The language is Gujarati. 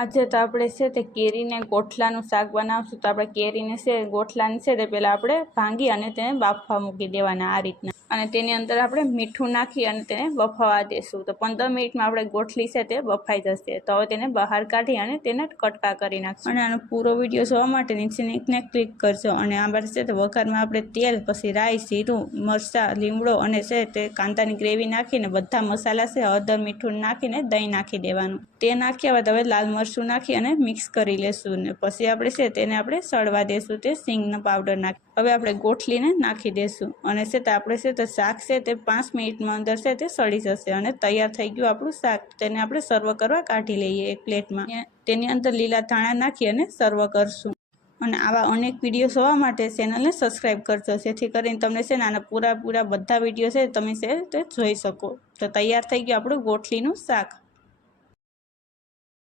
આજે તો આપણે છે તે કેરીને ગોઠલાનું શાક બનાવશું. તો આપણે કેરીને છે, ગોઠલાને છે તે પહેલાં આપણે ભાંગી અને તેને બાફવા મૂકી દેવાના આ રીતના. અને તેની અંદર આપણે મીઠું નાખી અને તેને બફાવા દેશું. તો પંદર મિનિટમાં આપણે ગોઠલી છે તે બફાઈ જશે. તો હવે તેને બહાર કાઢી અને તેને કટકા કરી નાખશું. અને આનો પૂરો વીડિયો જોવા માટે નીચે એકને ક્લિક કરજો. અને આ આમાં છે તે વઘારમાં આપણે તેલ, પછી રાઈ જીરું, મરચાં, લીમડો અને છે તે કાંદાની ગ્રેવી નાખીને બધા મસાલા છે, હળદર, મીઠું નાખીને દહીં નાખી દેવાનું. તે નાખ્યા બાદ હવે લાલ મરચું નાખી અને મિક્સ કરી લેશું ને પછી આપણે છે તેને આપણે સળવા દેશું તે સિંગનો પાવડર નાખી. હવે આપણે ગોઠલીને નાખી દેશું અને છે તે આપણે છે તે શાક છે તે પાંચ મિનિટમાં અંદર છે તે સળી જશે અને તૈયાર થઈ ગયું આપણું શાક. તેને આપણે સર્વ કરવા કાઢી લઈએ એક પ્લેટમાં. તેની અંદર લીલા ધાણા નાખી અને સર્વ કરશું. અને આવા અનેક વીડિયો જોવા માટે ચેનલને સબસ્ક્રાઈબ કરજો. જેથી કરીને તમને છે ને આના પૂરા પૂરા બધા વીડિયો છે તમે છે તે જોઈ શકો. તો તૈયાર થઈ ગયું આપણું ગોઠલીનું શાક.